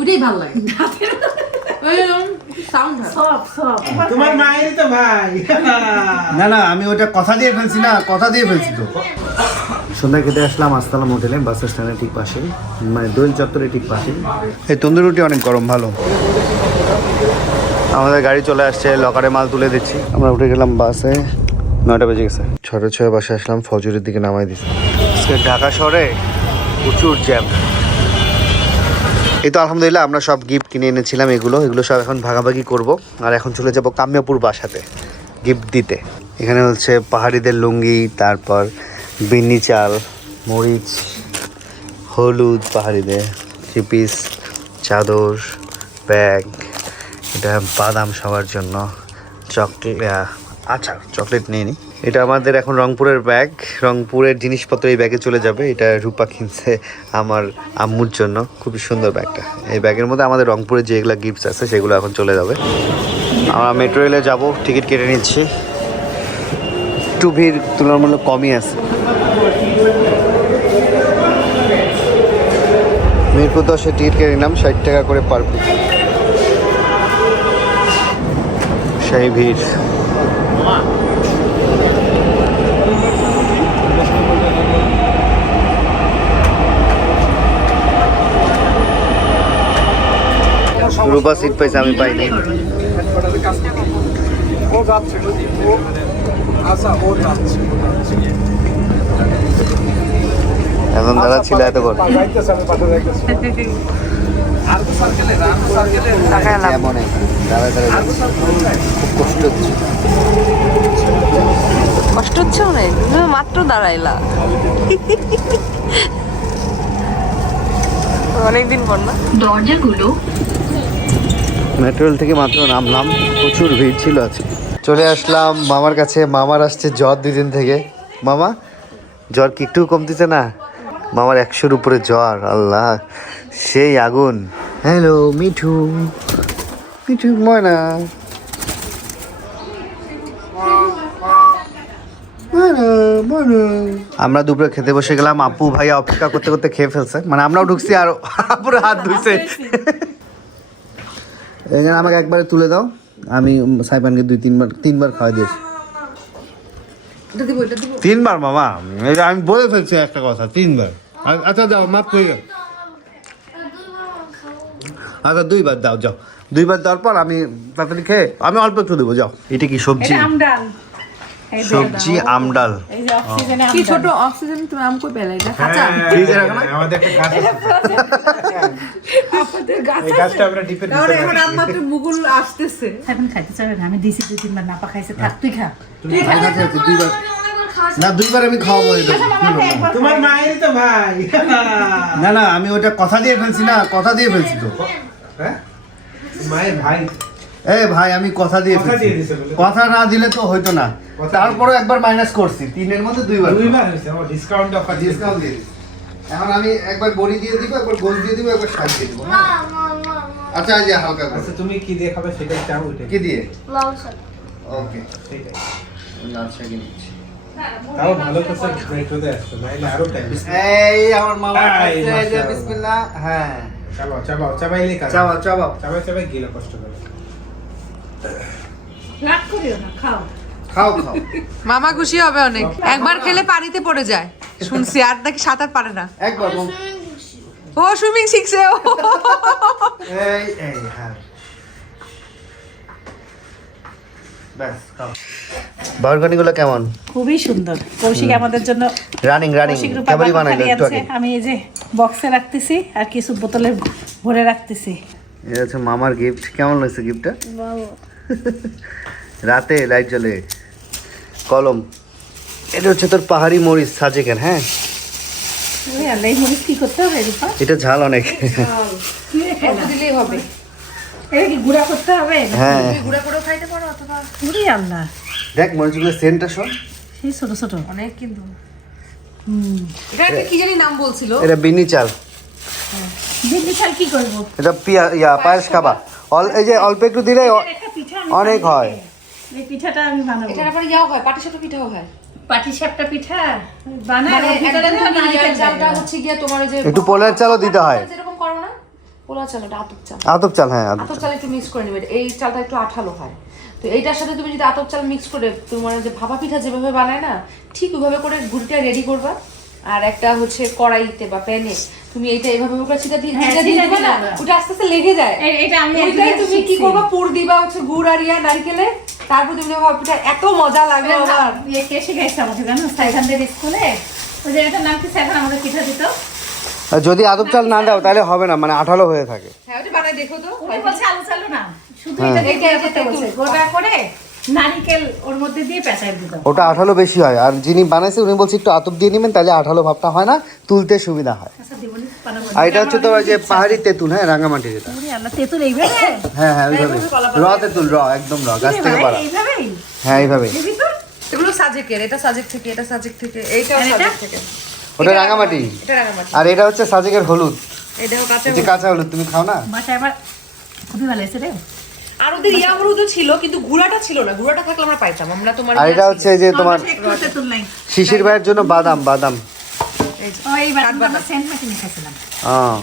ওইটাই ভালো লাগে তোমার মায়ের তো ভাই না না আমি ওটা কথা দিয়ে ফেলছি না, কথা দিয়ে ফেলছি তো। সন্ধ্যায় খেতে আসলাম আসতালাম হোটেলে, বাস স্ট্যান্ডের ঠিক পাশে, মানে দোয়েল চত্বরের ঠিক পাশে। এই তন্দুরি রুটি অনেক গরম, ভালো। আমাদের গাড়ি চলে আসছে, লকারে মাল তুলে দিচ্ছি। আমরা উঠে গেলাম বাসে, 9টা বেজে গেছে। 6:30 বাসে আসলাম, ফজরের দিকে নামাই দিচ্ছি। আজকে ঢাকা শহরে প্রচুর জ্যাম। এই তো আলহামদুলিল্লাহ আমরা সব গিফট কিনে এনেছিলাম, এগুলো সব এখন ভাগাভাগি করব। আর এখন চলে যাব কামিয়াপুর বাসাতে গিফট দিতে। এখানে হচ্ছে পাহাড়িদের লুঙ্গি, তারপর বিন্নি চাল, মরিচ, হলুদ পাহাড়িদের, 3 পিস চাদর, ব্যাগ, এটা বাদাম সবার জন্য, চকলেট, আচ্ছা চকলেট নিয়ে নিই। এটা আমাদের এখন রংপুরের ব্যাগ, রংপুরের জিনিসপত্র এই ব্যাগে চলে যাবে। এটা রূপা কিনছে আমার আম্মুর জন্য, খুবই সুন্দর ব্যাগটা। এই ব্যাগের মধ্যে আমাদের রংপুরের যেগুলো গিফটস আছে সেগুলো এখন চলে যাবে। আমরা মেট্রো রেলে যাবো, টিকিট কেটে নিচ্ছি। একটু ভিড় তুলনামূলক কমই আছে। মিরপুর 10-এ টিকিট কেটে নিলাম, 60 টাকা করে পার পিস। সেই ভিড়। রূপা সিট পাইছে, আমি পাইনি। এখন দাদা ছিল এত বড় খুব কষ্ট হচ্ছে। কষ্ট হচ্ছে অনেক, মাত্র দাঁড়াইলা অনেকদিন পর না। দরজাগুলো মেট্রো রেল থেকে মাত্র নামলাম, প্রচুর ভিড় ছিল আজকে। চলে আসলাম মামার কাছে। মামার আসছে জ্বর 2 দিন থেকে। মামা জ্বর কি একটু কমতেছে না? মামার 100-র উপরে জ্বর, আল্লাহ সেই আগুন। হ্যালো মিঠু, মিঠু ময়না, আমরা দুপুরে খেতে বসে গেলাম। আপু ভাইয়া অপেক্ষা করতে করতে খেয়ে ফেলছে, মানে আমরাও ঢুকছি আর আপুর হাত ধুইছে। এখানে আমাকে একবারে তুলে দাও, আমি সাইবানকে 3বার খাওয়াই দিয়েছি। 3বার মামা, এটা আমি বলে ফেলছি একটা কথা, 3বার। আচ্ছা দাও, মাফ করে দাও। আচ্ছা 2বার দাও, যাও 2বার দেওয়ার পর আমি তাড়াতাড়ি খেয়ে আমি অল্প একটু দেবো, যাও। এটা কি সবজি? সবজি আমডাল। কি ছোট অক্সিজেন তুমি আম কই পেলে? এটা কাঁচা ফ্রিজে রাখো না? আমাদের একটা গাছ আছে, আপনাদের গাছ এই গাছটা আমরা ডিপের তাহলে ভিতরে এখন রাখি। আম্মা তো মুকুল আসতেছে। এখন খাইতে চাবে না, আমি দিছি 2-3 বার, না পা খাইছে, থাক তুই খা। আচ্ছা, আচ্ছা, 2বার না, 2বার আমি খাওয়াবো। এটা তোমার মায়ের তো ভাই না না আমি ওটা কথা দিয়ে ফেলছি না, কথা দিয়ে ফেলছি তো। হ্যাঁ মায়ের ভাই। এ ভাই আমি কথা দিয়ে কথা ফেলছি, দিয়ে দিছে বলে। কথা না দিলে তো হইতো না। তারপরে একবার মাইনাস করছি, 3-এর মধ্যে 2বার। 2বার হয়েছে, আমার ডিসকাউন্ট অফার ডিসকাউন্ট দিয়ে দিছি। এখন আমি একবার বড়ি দিয়ে দিব, একবার গোল দিয়ে দিব, একবার শাক দিয়ে দিব। আচ্ছা এই যে হালকা করে। আচ্ছা তুমি কি দিয়ে খাবে সেটা চাও ওইটা কি দিয়ে? লাউ শাক। ওকে, সেটাই। লাল শাকই নিচ্ছি। তাও ভালো তো স্যার মেট্রোতে আসছো, নাইলে আরো টাইম। এই আমার মামা এই, খাচ্ছে, এই যে মাশাআল্লাহ। বিসমিল্লাহ। হ্যাঁ চাবাও চাবাও চাবাইলে কাজ। চাবাও চাবাও চাবাই চাবাই গেলে কষ্ট করে। রাগ করিও না, খাও। খাও খাও। মামা খুশি হবে অনেক, একবার খেলে পানিতে পড়ে যায় শুনছি, আর নাকি সাঁতার পারে না। একবার ও সুইমিং শিখছে ও। এই এই হ্যাঁ ব্যাস খাও। বারগানিগুলো কেমন? খুবই সুন্দর। কৌশিক আমাদের জন্য, রানিং কৌশিক রূপা কেবলই বানানো বানাইলো খালি একটু আছে, আগে। আমি এই যে বক্সে রাখতেছি আর কিছু বোতলে ভরে রাখতেছি। এটা হচ্ছে মামার গিফট। কেমন লাগছে গিফটটা? রাতে লাইট জ্বলে। কলম। এটা হচ্ছে তোর পাহাড়ি মরিচ সাজেকেন। হ্যাঁ ওই আল্লাহ, এই মরিচ কি করতে হবে রূপা? এটা ঝাল অনেক। কি রেখে না? দিলেই হবে। এটা কি গুঁড়া করতে হবে? হ্যাঁ গুঁড়া করেও খাইতে পারো অথবা পুরি আল্লাহ, দেখ মরিচগুলো সেন্টটা শোন। সেই ছোট ছোট। অনেক কিন্তু। এটা একটা কি জানি নাম বলছিল। এটা বিন্নি চাল। দিদি ছাড় কি করবো? এটা পায়েস খাবা। এই যে অল্প একটু দিলে একটা পিঠা আমি অনেক বানিয়ে হয়। দিই। এই পিঠাটা আমি বানাবো। এটার আবার ইয়াও হয়, পাটিসাপটা পিঠাও হয়। পাটিসাপটা পিঠা বানাই, মানে ভিতরে একদম তো নারকেল নারকেল চালটা দেয়। হচ্ছে গিয়ে তোমার ওই যে একটু পোলার চালও দিতে হয়। যেরকম করো না, পোলা চাল ওটা আতপ চাল। আতপ চাল, হ্যাঁ আতপ আতপ চাল একটু মিক্স করে নেবে, এই চালটা একটু আঠালো হয়। তো এইটার সাথে তুমি যদি আতপ চাল মিক্স করে তোমার যে ভাপা পিঠা যেভাবে বানায় না, ঠিক ওইভাবে করে গুড়টা রেডি করবা। আর একটা হচ্ছে কড়াইতে বা প্যানে তুমি এইটা এইভাবে করে ছিটা দিয়ে দিবে না, ওটা আস্তে আস্তে লেগে যায়। এটা আমি ওইটাই তুমি কি করবা, পুর দিবা হচ্ছে গুড় আর নারকেলে, তারপর তুমি ভাপা পিঠা, এত মজা লাগবে আমার। কে শিখাইছে আমাকে জানো, সাইখানদের স্কুলে ওই যে একটা নাম কি সাইখান আমাদের পিঠা দিত। যদি আতপ চাল না দাও তাহলে হবে না, মানে আঠালো হয়ে থাকে। হ্যাঁ ওটা বানাই দেখো তো। উনি বলছে আলু চালু না, শুধু এটা দেখে করতে বলছে, গোটা করে নারকেল ওর মধ্যে দিয়ে পেঁচাই দিত। ওটা আঠালো বেশি হয়, আর যিনি বানাইছে উনি বলছে একটু আতপ দিয়ে নেবেন, তাহলে আঠালো ভাবটা হয় না, তুলতে সুবিধা হয়। আচ্ছা দিবনি বানাবো। আর এটা হচ্ছে তোমার যে পাহাড়ি তেঁতুল, হ্যাঁ রাঙামাটি যেটা। ওরে আল্লাহ, তেতুল এইভাবে? হ্যাঁ হ্যাঁ ওইভাবে র তেঁতুল, একদম গাছ থেকে পাড়া। এইভাবেই? হ্যাঁ এইভাবে। দেখি তো। এগুলো সাজেকের, এটা সাজেক থেকে, এটা সাজেক থেকে, এইটাও সাজেক থেকে। ওটা রাঙামাটি, এটা রাঙামাটি। আর এটা হচ্ছে সাজেকের হলুদ, এটাও কাঁচা এই যে কাঁচা হলুদ। তুমি খাও না? বাসায় আবার খুবই ভালো হয়েছে রে। আর ওদের ইয়া হলুদও ছিল, কিন্তু গুঁড়াটা ছিল না, গুঁড়াটা থাকলে আমরা পাইতাম। আমরা তোমার আর এটা হচ্ছে যে তোমার একটু তেতুল নাই। শিশির ভাইয়ের জন্য বাদাম। ওই বাদাম আমরা সেন্ট মার্টিন খাইছিলাম। হ্যাঁ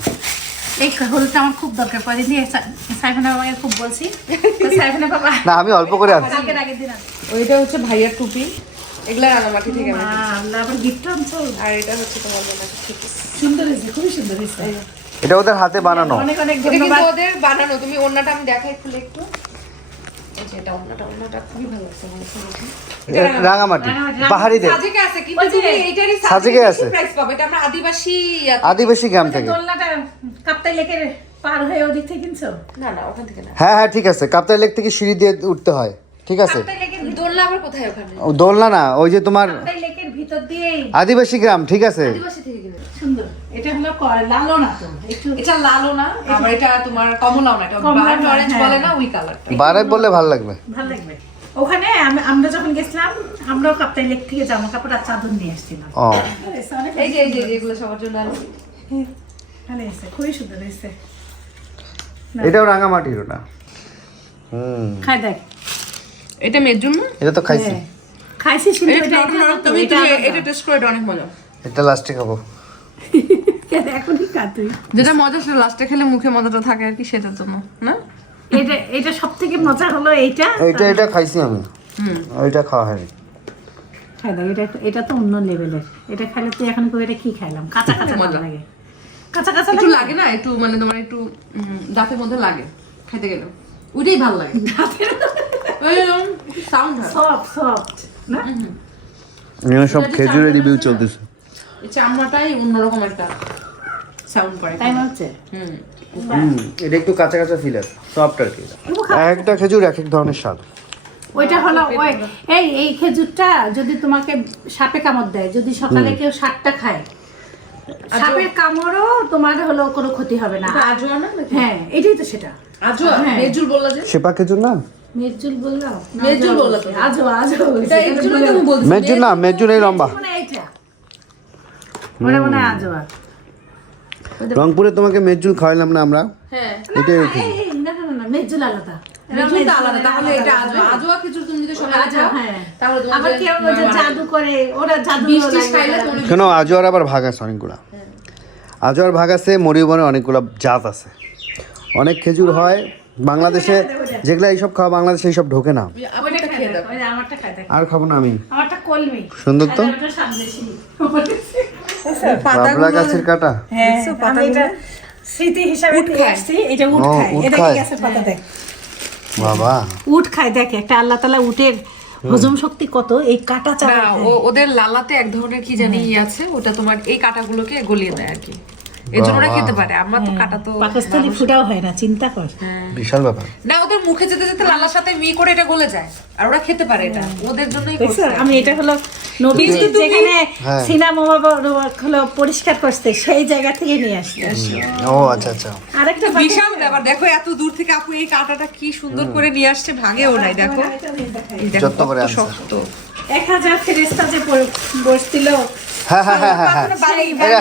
এই হলুদটা আমার খুব দরকার পড়ে, দিয়ে সাইফানা বাবাকে খুব বলছি, তো সাইফানা বাবা না, আমি অল্প করে আনছি। কালকে আগের দিন আনছে। ওইটা হচ্ছে ভাইয়ার টুপি, এগুলা রাঙামাটি থেকে আমরা নিয়েছি। আল্লাহ, আবার গিফট আনছো। আর এটা হচ্ছে তোমার জন্য ঠিক আছে। সুন্দর হয়েছে, খুবই সুন্দর হয়েছে। এটা ওদের হাতে বানানো। অনেক অনেক এটা কিন্তু ধন্যবাদ। ওদের বানানো। তুমি ওন্নাটা আমি দেখাই খুলে একটু। এই যে এটা ওন্নাটা খুবই ভালো লাগছে আমার কাছে। রাঙামাটি পাহাড়িদের সাজেকে আছে, কিন্তু তুমি এইটারই সাজেকে আছে। প্রাইস পাবে। এটা আমরা আদিবাসী আদিবাসী গ্রাম থেকে। দোলনাটা কাপ্তাই লেকের পার হয়ে ওদিক থেকে কিনছো? না না, ওখান থেকে না। হ্যাঁ হ্যাঁ ঠিক আছে, কাপ্তাই লেক থেকে সিঁড়ি দিয়ে উঠতে হয়, ঠিক আছে। কাপ্তাই লেকের দোলনা আবার কোথায় ওখানে? ও দোলনা না, ওই যে তোমার কাপ্তাই লেকের ভিতর দিয়েই আদিবাসী গ্রাম, ঠিক আছে। আদিবাসী থেকে কিনে। সুন্দর। এটা হলো লালো না তো, একটু এটা লালও না, আবার এটা তোমার কমলাও না, এটা ব্লাড অরেঞ্জ বলে না, ওই কালারটা। বারে বললে ভালো লাগবে। ভালো লাগবে। ওখানে আমরা যখন গেছিলাম, আমরাও কাপ্তাই লেক থেকে জামা কাপড় আর চাদর নিয়ে আসছিলাম। ও এই যে এগুলো সবার জন্য আনছি। ভালো হয়েছে, খুবই সুন্দর হয়েছে। এটাও রাঙামাটির ওটা। খাই দেখ। এটা মেয়ের জন্য। এটা তো খাইছি, খাইছিস কিন্তু এটা তুমি এটা টেস্ট করে, এটা অনেক মজা। এটা লাস্টে খাবো। এখনই খা তুই। যেটা মজা সেটা লাস্টে খেলে মুখে মজাটা থাকে আর কি, সেটার জন্য না। এটা সব থেকে মজা হলো এইটা। এটা খাইছি আমি, ওইটা খাওয়া হয়নি। খাই দেখ, এটা তো অন্য লেভেলের। এটা খাইলে তুই এখন কই এটা কি খাইলাম, কাঁচা কাঁচা লাগে, কাঁচা কাঁচা একটু লাগে না, একটু মানে তোমার একটু দাঁতের মধ্যে লাগে খেতে গেলে, ওইটাই ভালো লাগে। সাউন্ড হয় সফট না? এখানে সব খেজুরের রিভিউ চলতেছে। এই চামড়াটাই অন্যরকম একটা সাউন্ড করে। তাই না হচ্ছে? এটা একটু কাঁচা কাঁচা ফিল আছে, সফট আর কি। একটা খেজুর এক এক ধরনের স্বাদ। ওইটা হলো ওই এই খেজুরটা যদি তোমাকে সাপে কামড় দেয়, যদি সকালে কেউ শাকটা খায়, সাপের কামড়ও তোমার হলো কোনো ক্ষতি হবে না। আজোয়া না? হ্যাঁ, এটাই তো সেটা। আজোয়া মেজুল বললা যে? সেপা খেজুর না? মেজুল বললাম? মেজুল বললা তো। আজো এটা এর জন্য তুমি বলছো। মেজুর না, মেজুর এই লম্বা। মানে এইটা মনে মনে আজো। রংপুরে তোমাকে মেজুল খাওয়াইলাম না আমরা? হ্যাঁ, এটাই খেজুর। না না না, মেজুল আলাদা। মেজুলটা আলাদা। তাহলে এটা আজোয়া। আজোয়া খেজুর তুমি যদি সকালে খাও, তাহলে তোমার আবার কেউ ওই যে জাদু করে, ওরা জাদু বৃষ্টি খাইলে তুমি শোনো, আজোয়ার আবার ভাগ আছে অনেকগুলা। আজোয়ার ভাগ আছে, মরিবনের অনেকগুলা জাত আছে। অনেক খেজুর হয় বাংলাদেশে, যেগুলা এইসব খাওয়া বাংলাদেশে এইসব ঢোকে না। আমারটা খেয়ে দাও। আমারটা খাই দেখ। আর খাবো না আমি। আমারটা কলমি। সুন্দর তো। ওটা সামনেছি। বাবলা গাছের কাটা। হ্যাঁ, আমি এটা স্মৃতি হিসাবে নিয়ে আসছি। এটা উট ও, খায়। উট এটা খায়। কি গাছের পাতা দেখ। বাবা, উট খায় দেখ, একটা আল্লাহ তাআলা উটের হজম শক্তি কত, এই কাটা না, চারা। ওদের লালাতে এক ধরনের কি জানি আছে, ওটা তোমার এই কাটাগুলোকে গলিয়ে দেয় আর কি, এই জন্য ওরা খেতে পারে। আমরা তো কাটা তো পাকিস্তানি ফুটাও হয় না, চিন্তা কর। বিশাল ব্যাপার। না, ওদের মুখে যেতে যেতে লালার সাথে মি করে এটা গলে যায়, আর ওরা খেতে পারে। এটা ওদের জন্যই দেখছো, করছে। আমি এটা হলো নবী যেখানে সিনেমা হলো পরিষ্কার করতে, সেই জায়গা থেকে নিয়ে আসছি। ও আচ্ছা আচ্ছা। আরেকটা বিশাল ব্যাপার। দেখো এত দূর থেকে আপু এই কাঁটাটা কি সুন্দর করে নিয়ে আসছে, ভাঙেও নাই। দেখো এই দেখো যত্ন করে কত আনছে। শক্ত। 1000 ফেরেশতা যে বসছিল, হ্যাঁ হ্যাঁ হ্যাঁ হ্যাঁ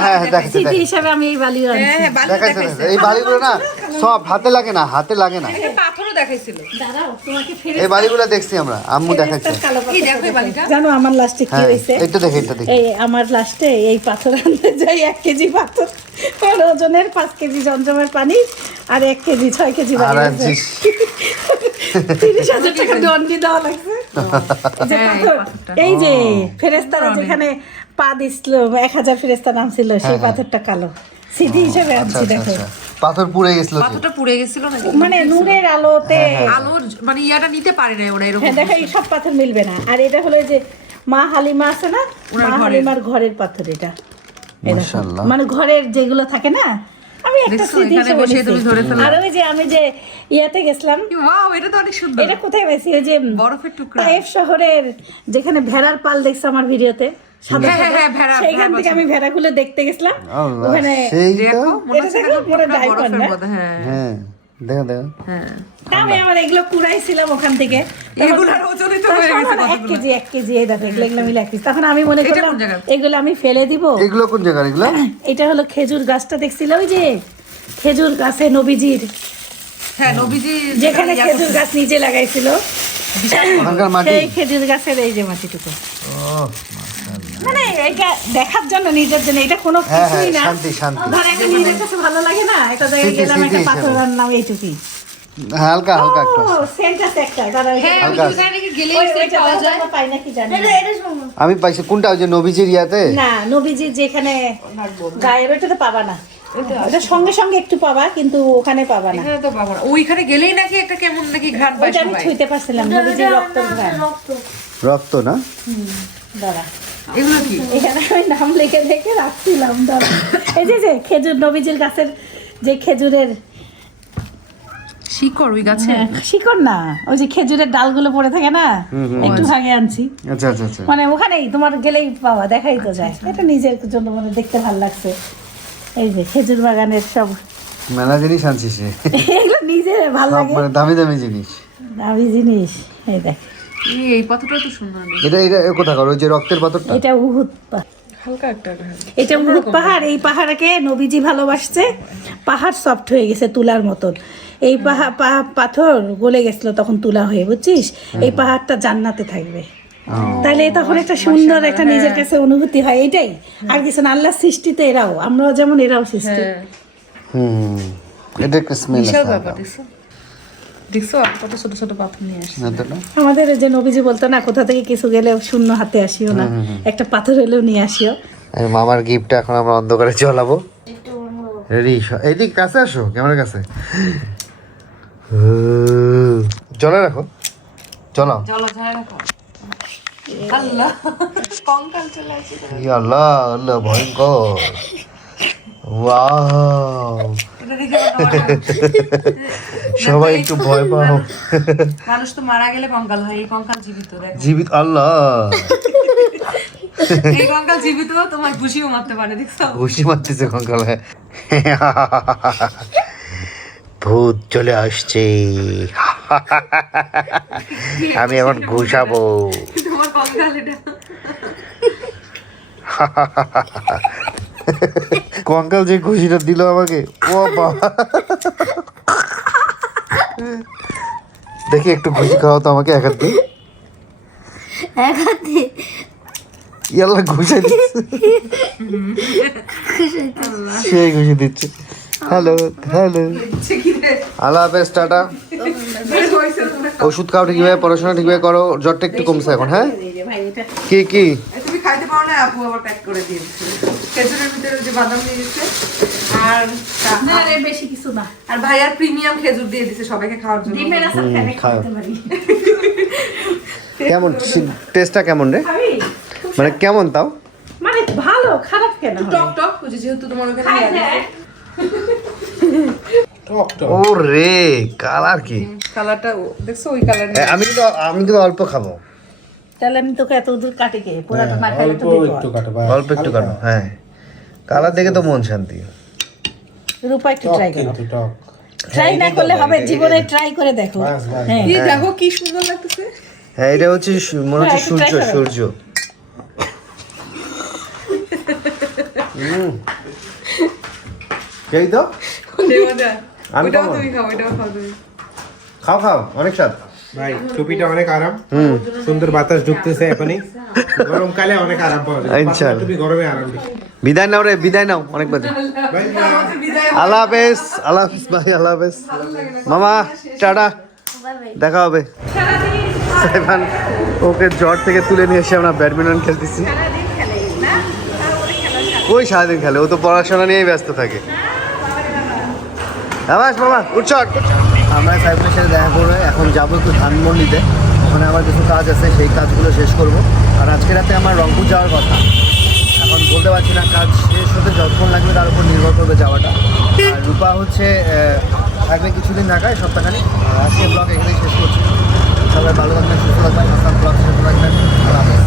হ্যাঁ দেখতে স্মৃতি হিসাবে আমি এই বালিও আনছি। হ্যাঁ, বালি দেখাইছে। এই বালিগুলো না সব হাতে লাগে না, হাতে লাগে না। পাথরও দেখাইছিল। দাঁড়াও তোমাকে ফেরে এই বাড়িগুলো দেখছি আমরা, আম্মু দেখাচ্ছে। এই দেখো এই বাড়িটা। জানো আমার লাস্টে কি হ্যাঁ হয়েছে? এটা দেখে, এটা দেখে। এই আমার লাস্টে এই পাথর আনতে যাই 1 কেজি পাথর, আর ওজনের 5 কেজি জমজমের পানি আর 1 কেজি 6 কেজি আর বাড়ি আনছিস 30,000 টাকা দন্ডি দেওয়া লাগছে। যে হ্যাঁ, এই পাথর, পাথরটা। এই যে ফেরেস্তারা যেখানে পা দিছিল 1000 ফেরেস্তা নামছিল, সেই পাথরটা কালো সিধি হিসেবে আচ্ছা আনছি আচ্ছা দেখো। আচ্ছা, পাথর পুড়ে গেছিল কি? পাথরটা পুড়ে গেছিল না, মানে নূরের আলোতে আলোর মানে ইয়াটা নিতে পারে না ওরা এরকম। হ্যাঁ দেখো এই সব পাথর মিলবে না। আর এটা হলো যে মা হালিমা আছে না, মা হালিমার ঘরের পাথর এটা। এই দেখো, মাশাআল্লাহ। মানে ঘরের যেগুলো থাকে না, আমি একটা দেখছো, স্মৃতি এখানে হিসেবে বসে তুমি ধরে নিছি। ফেলো। আর ওই যে আমি যে ইয়াতে গেছিলাম, ওয়াও, এটা তো অনেক সুন্দর। এটা কোথায় পেয়েছি? ওই যে বরফের টুকরা। তাইফ শহরের যেখানে ভেড়ার পাল দেখছো আমার ভিডিওতে, সাদা হ্যাঁ, সাদা, হ্যাঁ, ভেড়া, সেইখান ভেড়া থেকে আমি ভেড়াগুলো দেখতে গেছিলাম। আল্লাহ, ওখানে সেই তো। দেখো মনে এটা হচ্ছে দেখো, একদম পুরো টুকরা diamond বরফের না? মধ্যে। হ্যাঁ হ্যাঁ দেখো দেখো। হ্যাঁ, তা আমি আমার এগুলো কুড়াইছিলাম ওখান থেকে। এগুলার ওজনই তো হয়ে গেছে 1 কেজি এই দেখো, এগুলো মিলে 1 কেজি। তখন আমি মনে এটা করলাম কোন জায়গা? এগুলো আমি ফেলে দিব। এগুলো কোন জায়গার এগুলো? এটা হলো খেজুর গাছটা দেখছিল, ওই যে খেজুর গাছে নবীজির, হ্যাঁ নবীজি যেখানে খেজুর গাছ নিজে লাগাইছিল, ওখানকার মাটি। সেই খেজুর গাছের এই যে মাটিটুকু। মানে এটা দেখার জন্য, নিজের জন্য, এটা কোনো হ্যাঁ কিছুই না। হ্যাঁ, শান্তি শান্তি। ধর একটা নিজের কাছে ভালো লাগে না, এটা জায়গায় স্মৃতি, গেলাম, একটা স্মৃতি পাথর হিসেবে। আনলাম, এইটুকুই। হালকা হালকা একটু। ও, সেন্ট আছে একটা, দাঁড়াও, এটা হ্যাঁ, হালকা ওই আছে। জায়গায় গেলে ওই- সেট ওইটা পাওয়া যায়। আমরা পাই নাকি জানি না। আমি পাইছি কোনটা, ওই যে নবীজির ইয়াতে? না, নবীজির যেখানে গায়ের ওইটা তো পাবা না, ওটা সঙ্গে সঙ্গে একটু পাবা, কিন্তু ওখানে পাবা না। এখানে তো পাবো না। ওইখানে গেলেই নাকি একটা কেমন নাকি ঘ্রাণ পায় ওইটা আমি সবাই। ছুঁইতে পারছিলাম, নবীজির রক্তের ঘ্রাণ। রক্ত না? দাঁড়া, এগুলো কি? এখানে আমি নাম লিখে লিখে রাখছিলাম, দাঁড়া। এই যে খেজুর, নবীজির গাছের যে খেজুরের শিকড় ওই গাছে। শিকড় না, ওই যে খেজুরের ডালগুলো পড়ে থাকে না, একটু ভাগে আনছি। আচ্ছা আচ্ছা আচ্ছা। মানে ওখানেই তোমার গেলেই পাওয়া, দেখাই তো যায়। এটা নিজের জন্য মানে দেখতে ভালো লাগছে। এই যে খেজুর বাগানের সব মেলা জিনিস আনছিস রে। এগুলো নিজে ভালো সব লাগে, মানে দামি দামি জিনিস। দামি জিনিস। এই দেখ, এই পাথরটা তো সুন্দর। এটা এটা কোথাকার? ওই যে রক্তের পাথরটা? এটা উহুদ পাহাড়। হালকা একটা এটা উহুদ পাহাড়। এই পাহাড়কে নবীজি ভালোবাসছে, পাহাড় সফট হয়ে গেছে তুলার মতন। এই পাথর গলে গেছিল তখন তুলা হয়ে, বুঝছিস? এই পাহাড়টা জান্নাতে থাকবে। তাহলে তখন একটা সুন্দর একটা নিজের কাছে অনুভূতি হয়, এটাই আর কিছু না। আল্লাহর সৃষ্টি তো এরাও, আমরাও যেমন এরাও সৃষ্টি। হুম, এটা একটা স্মেল বিশাল আছে। ব্যাপার, দেখছো দেখছো কত ছোট ছোট পাথর নিয়ে আসছে। না তো না? আমাদের ওই যে নবীজি বলতো না, কোথা থেকে কিছু গেলে শূন্য হাতে আসিও না, একটা পাথর হলেও নিয়ে আসিও। এই মামার গিফটটা এখন আমরা অন্ধকারে জ্বালাবো। রেডি? এইদিক কাছে আসো, ক্যামেরার কাছে। জলে রাখো, চলো। চলো ঝাড়া রাখো। আল্লাহ, কঙ্কাল চলে আসছে। ইয়া আল্লাহ, আল্লাহ ভয়ঙ্কর। ওয়াও, এটা দেখে আমার সবাই একটু ভয় পাও। মানুষ তো মারা গেলে কঙ্কাল হয়, এই কঙ্কাল জীবিত। দেখো জীবিত, আল্লাহ এই কঙ্কাল জীবিত, তোমার খুশিও মারতে পারে, দেখছো? ঘুষি মারতেছে কঙ্কালে। ভূত চলে আসছে, আমি এখন ঘুষাবো। তোমার কঙ্কাল এটা। কঙ্কাল যে ঘুষিটা দিল আমাকে, ও বাবা। দেখি একটু ঘুষি খাওয়া তো আমাকে, এক হাত দিয়ে। ইয়াল্লা ঘুষে দিচ্ছে, সেই ঘুষি দিচ্ছে। হ্যালো হ্যালো, আল্লাহ হাফেজ, টাটা। ওষুধ খাও ঠিকভাবে, পড়াশোনা ঠিকভাবে করো, জ্বরটা একটু কমছে এখন। হ্যাঁ কি কি তুমি খাইতে পারো না, আপু আবার প্যাক করে দিয়েছে। খেজুরের ভিতরে যে বাদাম দিয়ে দিচ্ছে, আর না রে, বেশি কিছু না। আর ভাইয়ার প্রিমিয়াম খেজুর দিয়ে দিছে সবাইকে খাওয়ার জন্য। ডিমের আসার ফ্যানে খাওয়াতে পারি। কেমন টেস্টটা কেমন রে? খাবি? মানে কেমন তাও? মানে ভালো, খারাপ কেন হবে? টক টক বুঝি, যেহেতু তোমার ওখানে খাই ইয়া দেখ। টক টক। ও রে, কালার কি! কালারটা দেখছো, ওই কালার। আমি কিন্তু অল্প খাবো। তাহলে আমি তোকে এত দূর কাটি কে, পুরাটা না খাইলে অল্প তো বিপদ। একটু কাটো, অল্প একটু কাটো। হ্যাঁ, কালার দেখে তো মন শান্তি। রূপা একটু ট্রাই করো। কিন্তু টক। ট্রাই না করলে হবে, জীবনে ট্রাই করে দেখো। বাস, বাস। হ্যাঁ, এই দেখো কি সুন্দর লাগতেছে। হ্যাঁ, এটা হচ্ছে মনে হচ্ছে হ্যাঁ, একটু try সূর্য, করো। সূর্য। এই তো দেওয়া যায়। আমি ওইটাও খাবো। তুমি খাও, ওইটাও খাও তুমি। খাও খাও, অনেক স্বাদ। ভাই টুপিটা অনেক আরাম, হুম, সুন্দর বাতাস ঢুকতেছে এখনই। গরমকালে অনেক আরাম পাওয়া যায়, ইনশাআল্লাহ। পাতলা টুপি গরমে আরাম বেশি। বিদায় নাও রে, বিদায় নাও, অনেক বাজে। ভাই আল্লাহ হাফেজ, আল্লাহ হাফেজ ভাই, আল্লাহ হাফেজ মামা, টাটা, দেখা হবে। সাইফান ওকে জ্বর থেকে তুলে নিয়ে এসে আমরা ব্যাডমিন্টন খেলতেছি। ওই সারাদিন খেলে, ও তো পড়াশোনা নিয়েই ব্যস্ত থাকে। হ্যাঁ মামা, উঠছট। আমরা সাইফানের সাথে দেখা করে এখন যাবো একটু ধানমন্ডিতে, ওখানে আমার কিছু কাজ আছে, সেই কাজগুলো শেষ করব। আর আজকে রাতে আমার রংপুর যাওয়ার কথা, এখন বলতে পারছি না কাজ শেষ হতে যতক্ষণ লাগবে তার উপর নির্ভর করবে যাওয়াটা। আর রূপা হচ্ছে থাকবে কিছুদিন ঢাকায়, সপ্তাহখানি। আজকে ব্লগ এখানেই শেষ করছি। সবাই ভালো থাকবেন, সুস্থ থাকবেন, ব্লগ শেষ থাকবেন। আল্লাহ হাফেজ।